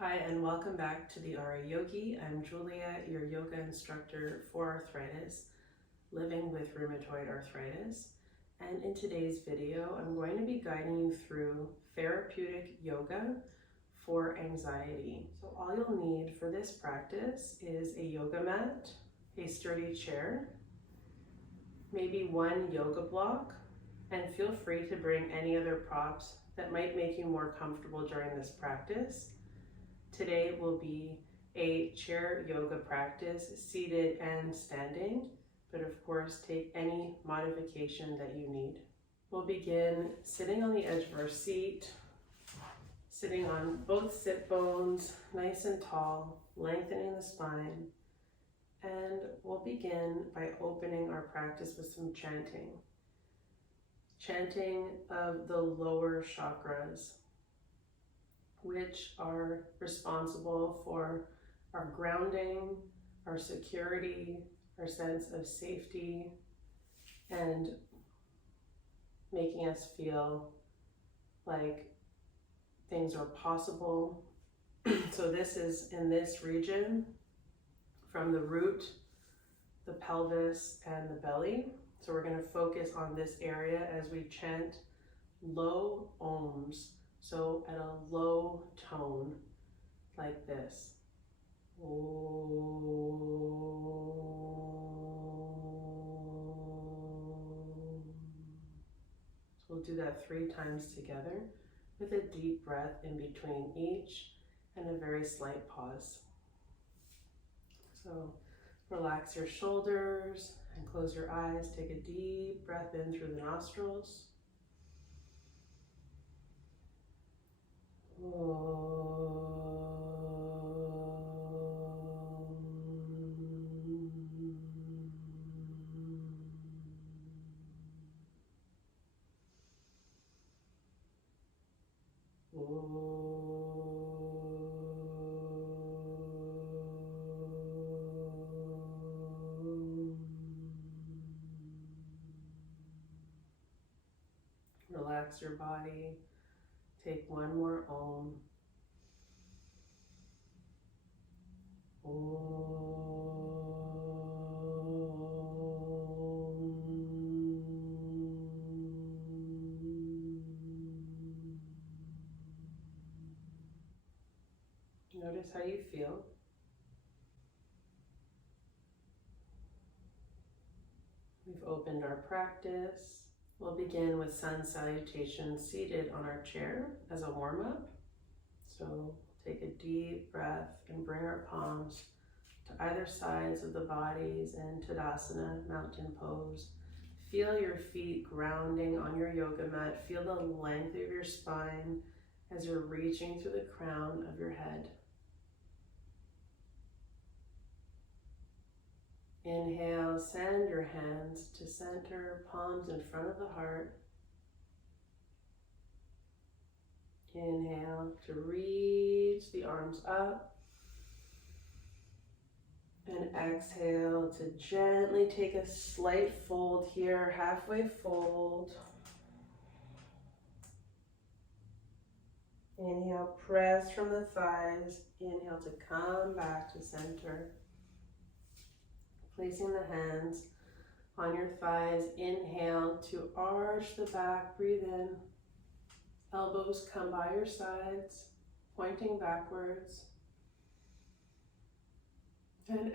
Hi, and welcome back to the RA Yogi. I'm Julia, your yoga instructor for arthritis, living with rheumatoid arthritis. And in today's video, I'm going to be guiding you through therapeutic yoga for anxiety. So all you'll need for this practice is a yoga mat, a sturdy chair, maybe one yoga block, and feel free to bring any other props that might make you more comfortable during this practice. Today will be a chair yoga practice, seated and standing, but of course take any modification that you need. We'll begin sitting on the edge of our seat, sitting on both sit bones, nice and tall, lengthening the spine, and we'll begin by opening our practice with some chanting. Chanting of the lower chakras, which are responsible for our grounding, our security, our sense of safety, and making us feel like things are possible. So this is in this region, from the root, the pelvis, and the belly. So we're going to focus on this area as we chant low ohms. So at a low tone, like this. Om. So we'll do that 3 times together with a deep breath in between each and a very slight pause. So relax your shoulders and close your eyes. Take a deep breath in through the nostrils. Relax your body. Take one more Om. Notice how you feel. We've opened our practice. We'll begin with Sun Salutations seated on our chair as a warm-up. So take a deep breath and bring our palms to either sides of the bodies in Tadasana, mountain pose. Feel your feet grounding on your yoga mat. Feel the length of your spine as you're reaching through the crown of your head. Inhale, send your hands to center, palms in front of the heart. Inhale to reach the arms up. And exhale to gently take a slight fold here, halfway fold. Inhale, press from the thighs. Inhale to come back to center. Placing the hands on your thighs. Inhale to arch the back, breathe in. Elbows come by your sides, pointing backwards. And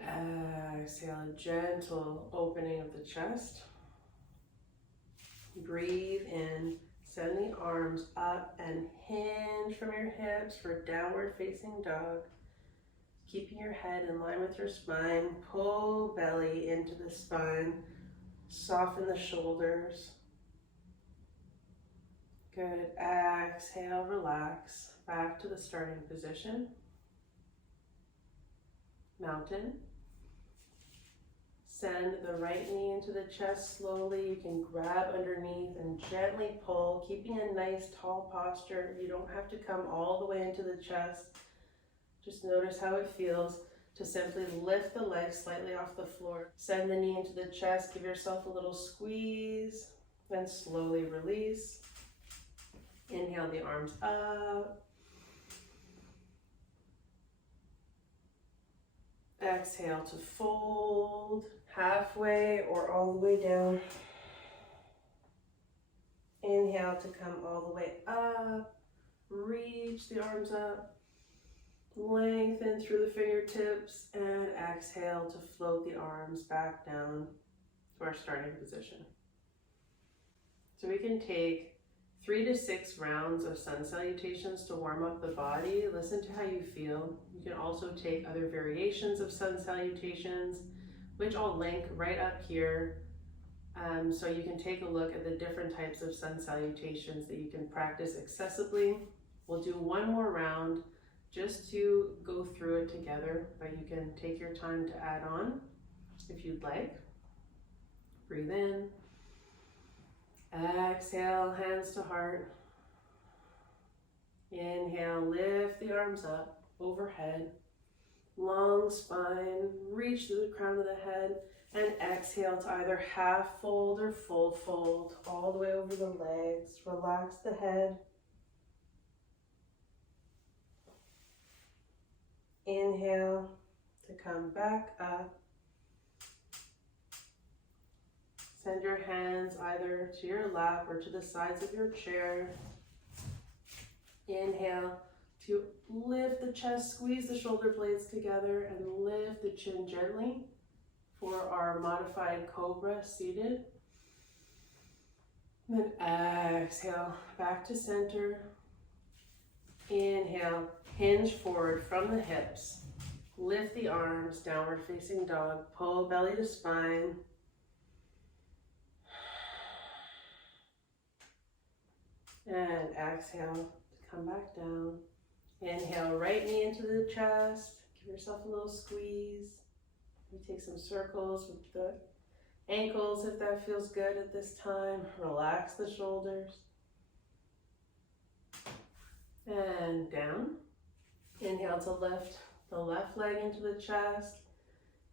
exhale, a gentle opening of the chest. Breathe in, send the arms up and hinge from your hips for downward facing dog. Keeping your head in line with your spine, pull belly into the spine, soften the shoulders. Good, exhale, relax, back to the starting position. Mountain. Send the right knee into the chest slowly. You can grab underneath and gently pull, keeping a nice tall posture. You don't have to come all the way into the chest. Just notice how it feels to simply lift the legs slightly off the floor. Send the knee into the chest, give yourself a little squeeze, then slowly release. Inhale the arms up. exhale to fold halfway or all the way down. Inhale to come all the way up. Reach the arms up. Lengthen through the fingertips and exhale to float the arms back down to our starting position. So we can take 3 to 6 rounds of sun salutations to warm up the body. Listen to how you feel. You can also take other variations of sun salutations, which I'll link right up here. So you can take a look at the different types of sun salutations that you can practice accessibly. We'll do one more round just to go through it together, but you can take your time to add on if you'd like. Breathe in. Exhale, hands to heart. Inhale, lift the arms up overhead. Long spine, reach to the crown of the head. And exhale to either half fold or full fold, all the way over the legs. Relax the head. Inhale to come back up. Send your hands either to your lap or to the sides of your chair. Inhale to lift the chest, squeeze the shoulder blades together, and lift the chin gently for our modified cobra seated. Then exhale, back to center. Inhale, hinge forward from the hips. Lift the arms, downward facing dog. Pull belly to spine. And exhale to come back down. Inhale, right knee into the chest. Give yourself a little squeeze. We take some circles with the ankles if that feels good at this time. Relax the shoulders. And down. Inhale to lift the left leg into the chest.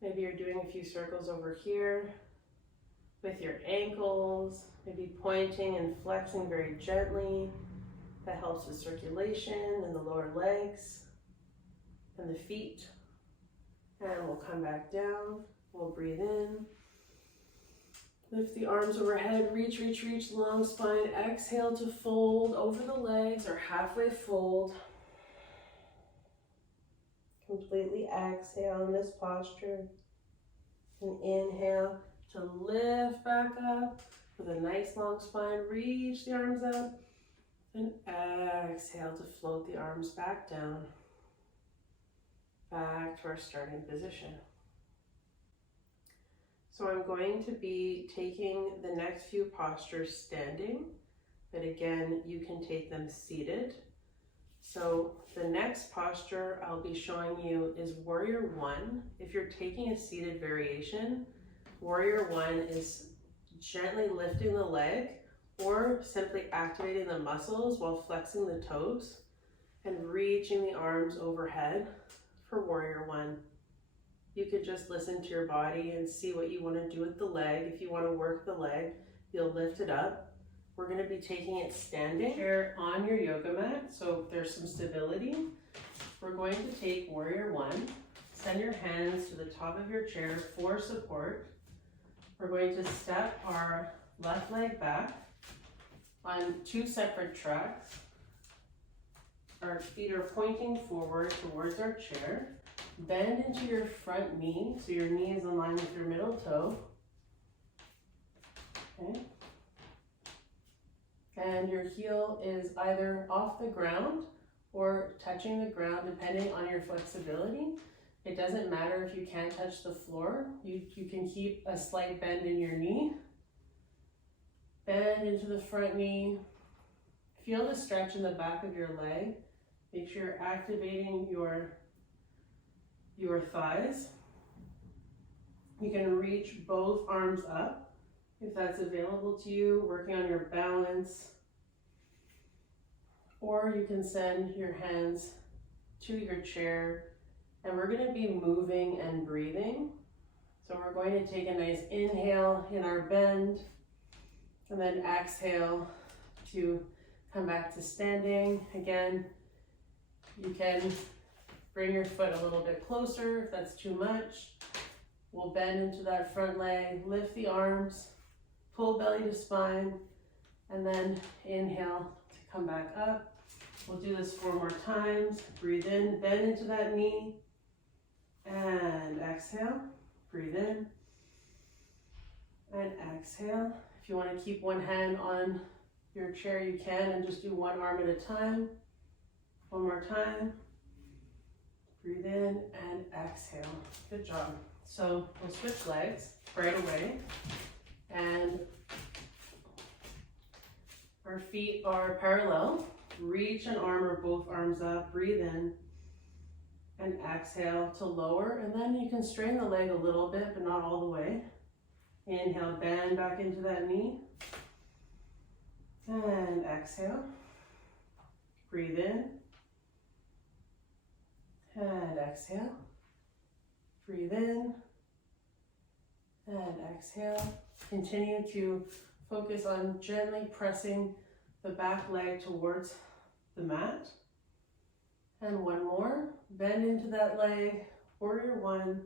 Maybe you're doing a few circles over here with your ankles, maybe pointing and flexing very gently. That helps with circulation in the lower legs and the feet. And we'll come back down. We'll breathe in. Lift the arms overhead, reach, reach, reach, long spine. Exhale to fold over the legs or halfway fold. Completely exhale in this posture. And inhale to lift back up with a nice long spine. Reach the arms up. And exhale to float the arms back down. Back to our starting position. So I'm going to be taking the next few postures standing, but again, you can take them seated. So the next posture I'll be showing you is Warrior One. If you're taking a seated variation, Warrior One is gently lifting the leg or simply activating the muscles while flexing the toes and reaching the arms overhead for Warrior One. You could just listen to your body and see what you want to do with the leg. If you want to work the leg, you'll lift it up. We're going to be taking it standing here on your yoga mat, so there's some stability. We're going to take Warrior One. Send your hands to the top of your chair for support. We're going to step our left leg back on 2 separate tracks. Our feet are pointing forward towards our chair. Bend into your front knee, so your knee is in line with your middle toe. Okay. And your heel is either off the ground or touching the ground, depending on your flexibility. It doesn't matter if you can't touch the floor. You can keep a slight bend in your knee. Bend into the front knee. Feel the stretch in the back of your leg. Make sure you're activating your thighs. You can reach both arms up if that's available to you, working on your balance. Or you can send your hands to your chair, and we're going to be moving and breathing. So we're going to take a nice inhale in our bend, and then exhale to come back to standing. Again, you can Bring your foot a little bit closer if that's too much. We'll bend into that front leg, lift the arms, pull belly to spine, and then inhale to come back up. We'll do this 4 more times. Breathe in, bend into that knee, and exhale. Breathe in, and exhale. If you want to keep one hand on your chair, you can, and just do one arm at a time. 1 more time. Breathe in and exhale. Good job. So we'll switch legs right away. And our feet are parallel. Reach an arm or both arms up. Breathe in and exhale to lower. And then you can strain the leg a little bit, but not all the way. Inhale, bend back into that knee. And exhale. Breathe in. And exhale. Breathe in. And exhale. Continue to focus on gently pressing the back leg towards the mat. And 1 more. Bend into that leg. Warrior 1.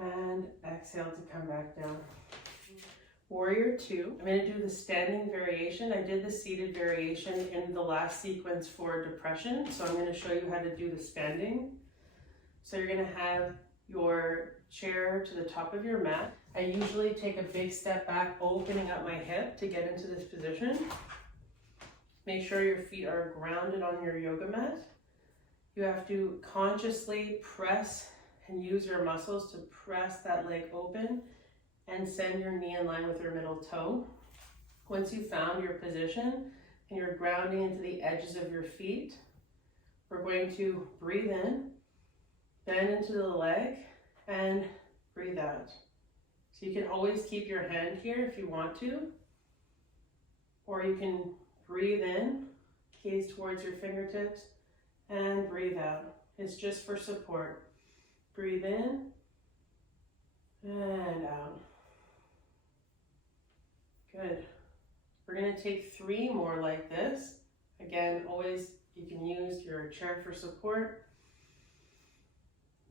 And exhale to come back down. Warrior 2. I'm going to do the standing variation. I did the seated variation in the last sequence for depression, so I'm going to show you how to do the standing. So you're going to have your chair to the top of your mat. I usually take a big step back, opening up my hip to get into this position. Make sure your feet are grounded on your yoga mat. You have to consciously press and use your muscles to press that leg open and send your knee in line with your middle toe. Once you've found your position and you're grounding into the edges of your feet, we're going to breathe in, bend into the leg, and breathe out. So you can always keep your hand here if you want to, or you can breathe in, gaze towards your fingertips, and breathe out. It's just for support. Breathe in and out. Good. We're going to take 3 more like this. Again, always you can use your chair for support.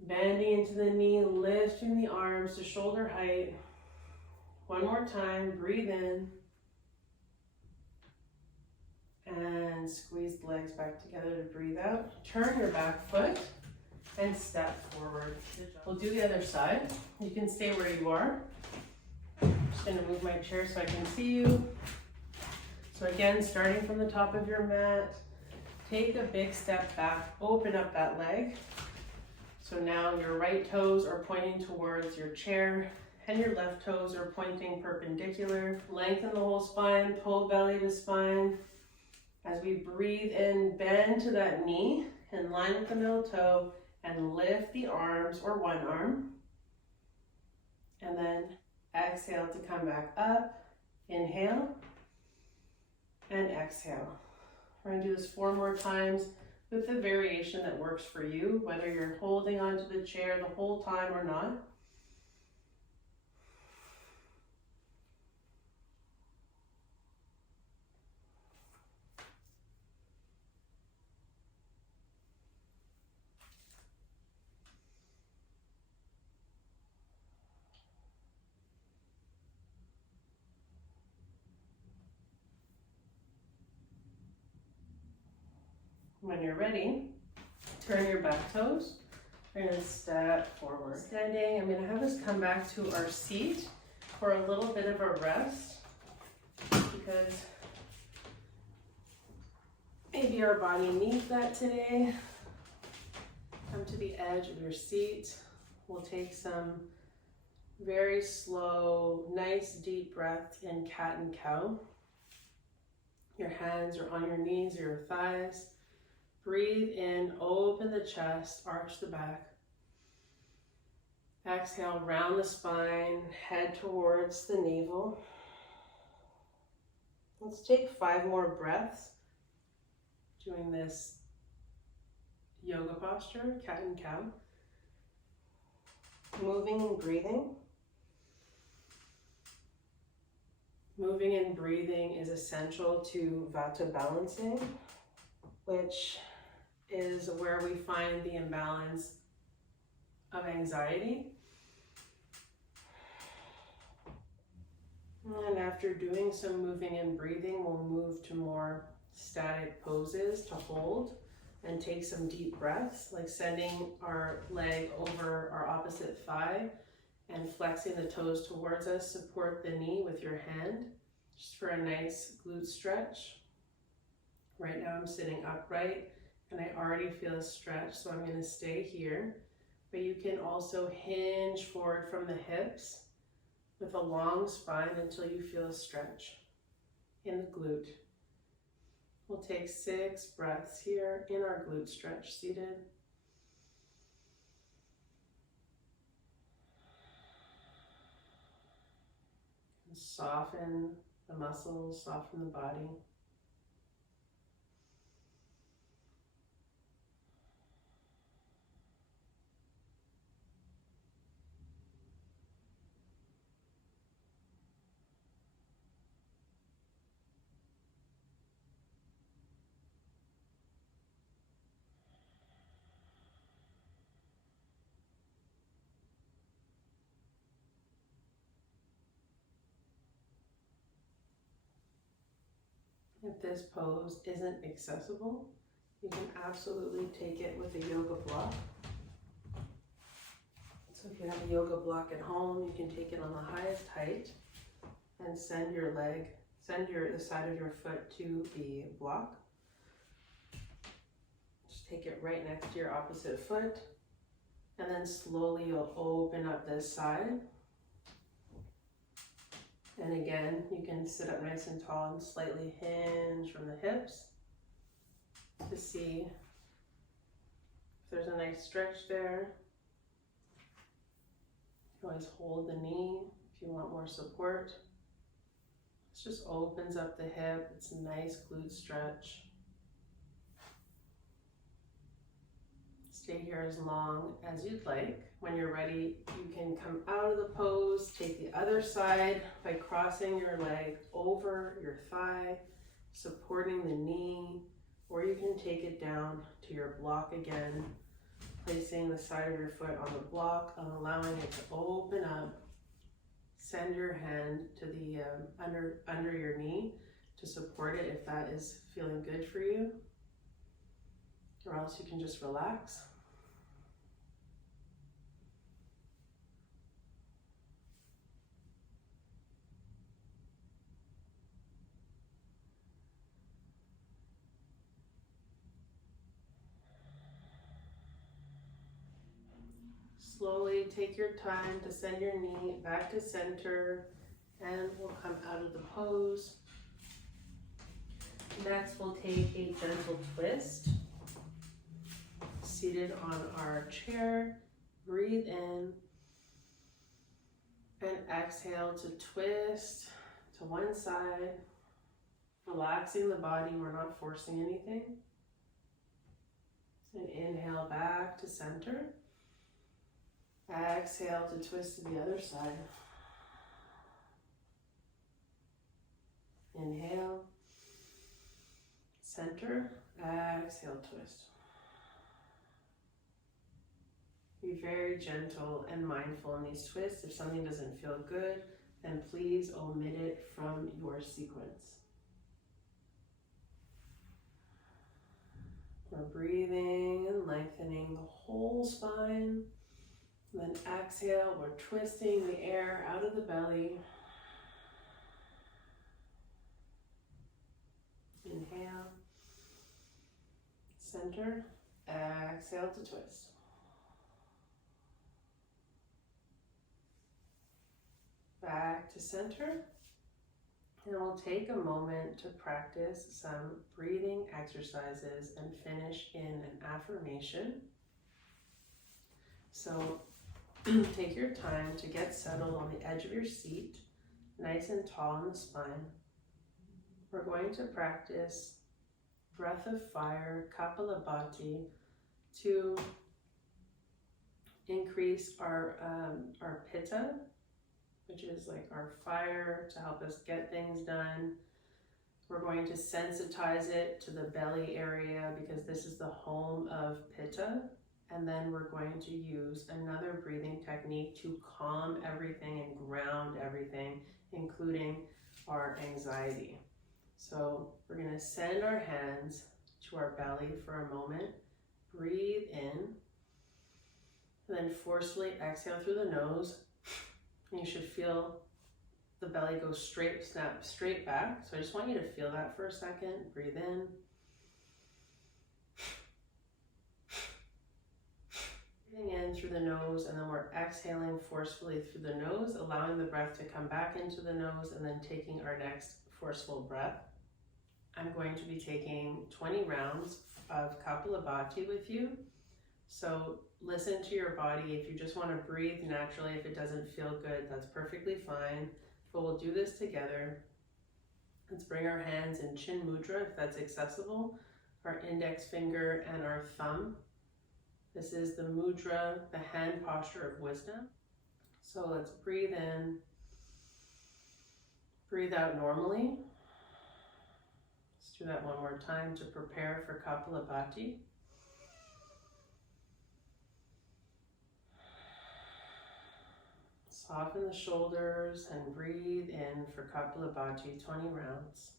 Bending into the knee, lifting the arms to shoulder height. 1 more time, breathe in. And squeeze the legs back together to breathe out. Turn your back foot and step forward. We'll do the other side. You can stay where you are. I'm just going to move my chair so I can see you. So again, starting from the top of your mat, take a big step back, open up that leg. So now your right toes are pointing towards your chair and your left toes are pointing perpendicular. Lengthen the whole spine, pull belly to spine. As we breathe in, bend to that knee in line with the middle toe and lift the arms or one arm. And then exhale to come back up. Inhale and exhale. We're going to do this 4 more times with the variation that works for you, whether you're holding onto the chair the whole time or not. When you're ready, turn your back toes. We're going to step forward. Standing, I'm going to have us come back to our seat for a little bit of a rest because maybe our body needs that today. Come to the edge of your seat. We'll take some very slow, nice deep breaths in cat and cow. Your hands are on your knees or your thighs. Breathe in, open the chest, arch the back. Exhale, round the spine, head towards the navel. Let's take 5 more breaths doing this yoga posture, cat and cow. Moving and breathing. Moving and breathing is essential to Vata balancing, which is where we find the imbalance of anxiety. And after doing some moving and breathing, we'll move to more static poses to hold and take some deep breaths, like sending our leg over our opposite thigh and flexing the toes towards us. Support the knee with your hand, just for a nice glute stretch. Right now I'm sitting upright and I already feel a stretch, so I'm going to stay here. But you can also hinge forward from the hips with a long spine until you feel a stretch in the glute. We'll take 6 breaths here in our glute stretch, seated. And soften the muscles, soften the body. If this pose isn't accessible, you can absolutely take it with a yoga block. So if you have a yoga block at home, you can take it on the highest height and send the side of your foot to the block. Just take it right next to your opposite foot, and then slowly you'll open up this side. And again, you can sit up nice and tall and slightly hinge from the hips to see if there's a nice stretch there. You can always hold the knee if you want more support. This just opens up the hip. It's a nice glute stretch. Stay here as long as you'd like. When you're ready, you can come out of the pose, take the other side by crossing your leg over your thigh, supporting the knee, or you can take it down to your block again, placing the side of your foot on the block and allowing it to open up. Send your hand to the under your knee to support it if that is feeling good for you, or else you can just relax. Slowly take your time to send your knee back to center, and we'll come out of the pose. Next, we'll take a gentle twist. Seated on our chair, breathe in and exhale to twist to one side, relaxing the body. We're not forcing anything. And inhale back to center. Exhale to twist to the other side. Inhale, center, exhale, twist. Be very gentle and mindful in these twists. If something doesn't feel good, then please omit it from your sequence. We're breathing and lengthening the whole spine. And then exhale, we're twisting the air out of the belly. Inhale, center, exhale to twist. Back to center. And we'll take a moment to practice some breathing exercises and finish in an affirmation. So take your time to get settled on the edge of your seat, nice and tall in the spine. We're going to practice breath of fire, Kapalabhati, to increase our pitta, which is like our fire to help us get things done. We're going to sensitize it to the belly area because this is the home of Pitta. And then we're going to use another breathing technique to calm everything and ground everything, including our anxiety. So we're going to send our hands to our belly for a moment. Breathe in. And then forcefully exhale through the nose. And you should feel the belly go straight, snap straight back. So I just want you to feel that for a second. Breathe in. Breathing in through the nose, and then we're exhaling forcefully through the nose, allowing the breath to come back into the nose, and then taking our next forceful breath. I'm going to be taking 20 rounds of Kapalabhati with you. So listen to your body. If you just want to breathe naturally, if it doesn't feel good, that's perfectly fine. But we'll do this together. Let's bring our hands in chin mudra if that's accessible, our index finger and our thumb. This is the mudra, the hand posture of wisdom. So let's breathe in, breathe out normally. Let's do that one more time to prepare for Kapalabhati. Soften the shoulders and breathe in for Kapalabhati, 20 rounds.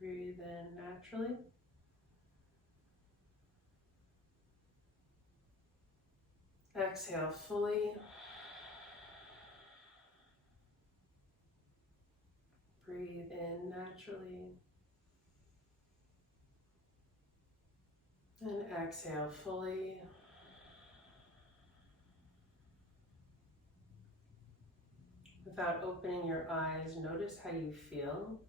Breathe in naturally. Exhale fully. Breathe in naturally. And exhale fully. Without opening your eyes, notice how you feel.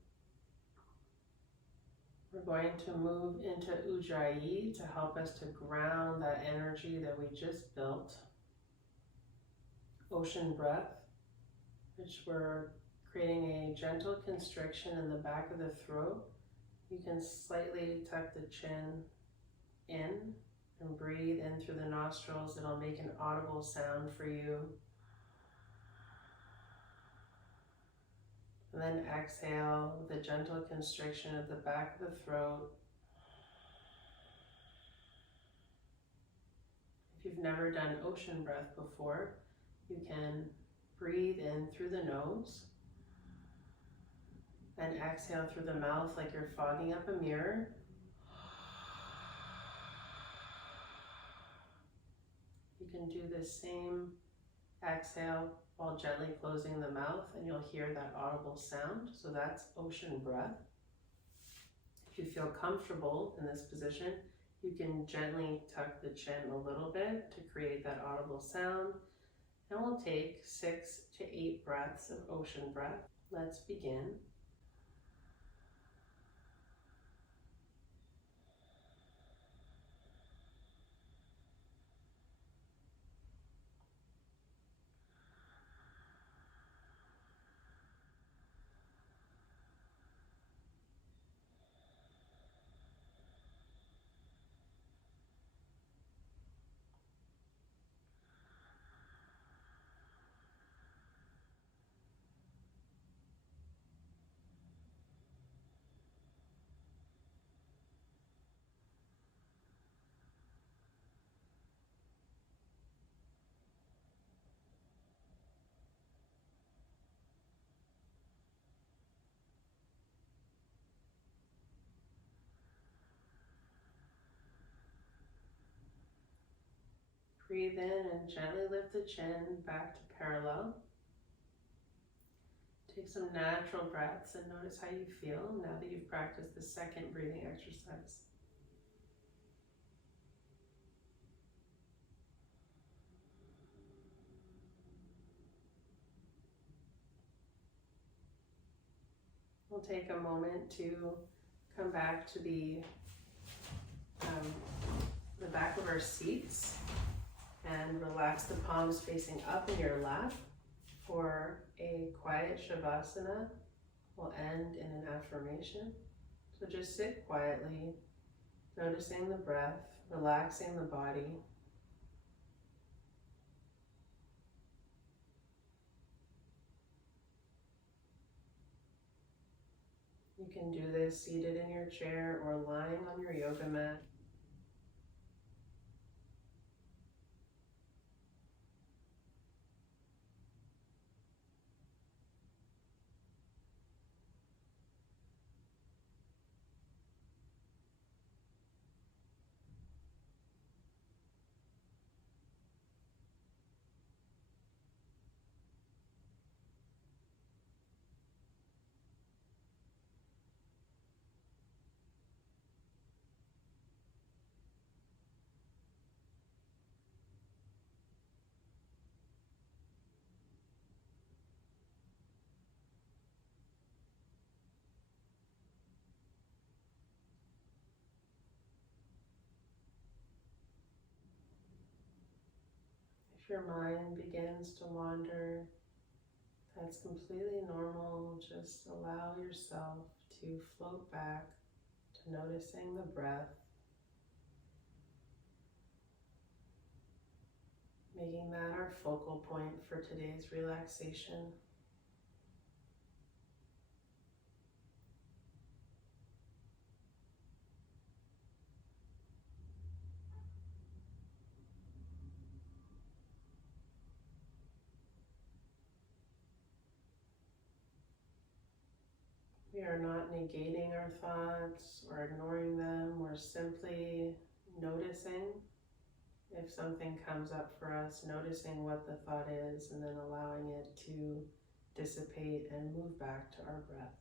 We're going to move into Ujjayi to help us to ground that energy that we just built. Ocean breath, which we're creating a gentle constriction in the back of the throat. You can slightly tuck the chin in and breathe in through the nostrils. It'll make an audible sound for you. And then exhale with a gentle constriction at the back of the throat. If you've never done ocean breath before, you can breathe in through the nose and exhale through the mouth like you're fogging up a mirror. You can do this same exhale while gently closing the mouth, and you'll hear that audible sound. So that's ocean breath. If you feel comfortable in this position, you can gently tuck the chin a little bit to create that audible sound. And we'll take 6 to 8 breaths of ocean breath. Let's begin. Breathe in and gently lift the chin back to parallel. Take some natural breaths and notice how you feel now that you've practiced the second breathing exercise. We'll take a moment to come back to the back of our seats and relax the palms facing up in your lap for a quiet Savasana. We'll end in an affirmation. So just sit quietly, noticing the breath, relaxing the body. You can do this seated in your chair or lying on your yoga mat. If your mind begins to wander, that's completely normal. Just allow yourself to float back to noticing the breath, making that our focal point for today's relaxation. We are not negating our thoughts or ignoring them. We're simply noticing if something comes up for us, noticing what the thought is, and then allowing it to dissipate and move back to our breath.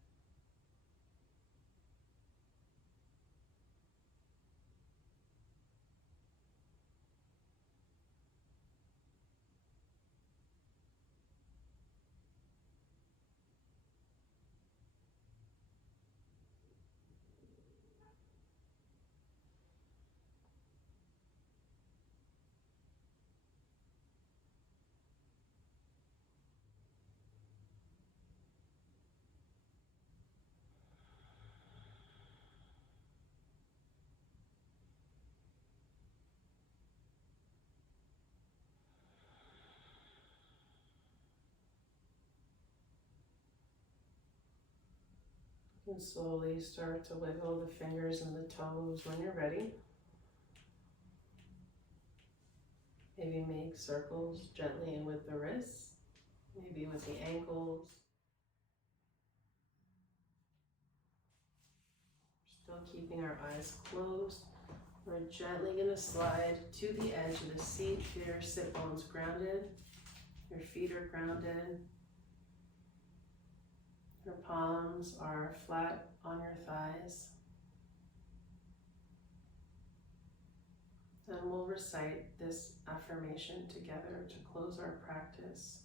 You can slowly start to wiggle the fingers and the toes when you're ready. Maybe make circles gently with the wrists, maybe with the ankles. Still keeping our eyes closed. We're gently going to slide to the edge of the seat. Feel your sit bones grounded. Your feet are grounded. Your palms are flat on your thighs. And we'll recite this affirmation together to close our practice.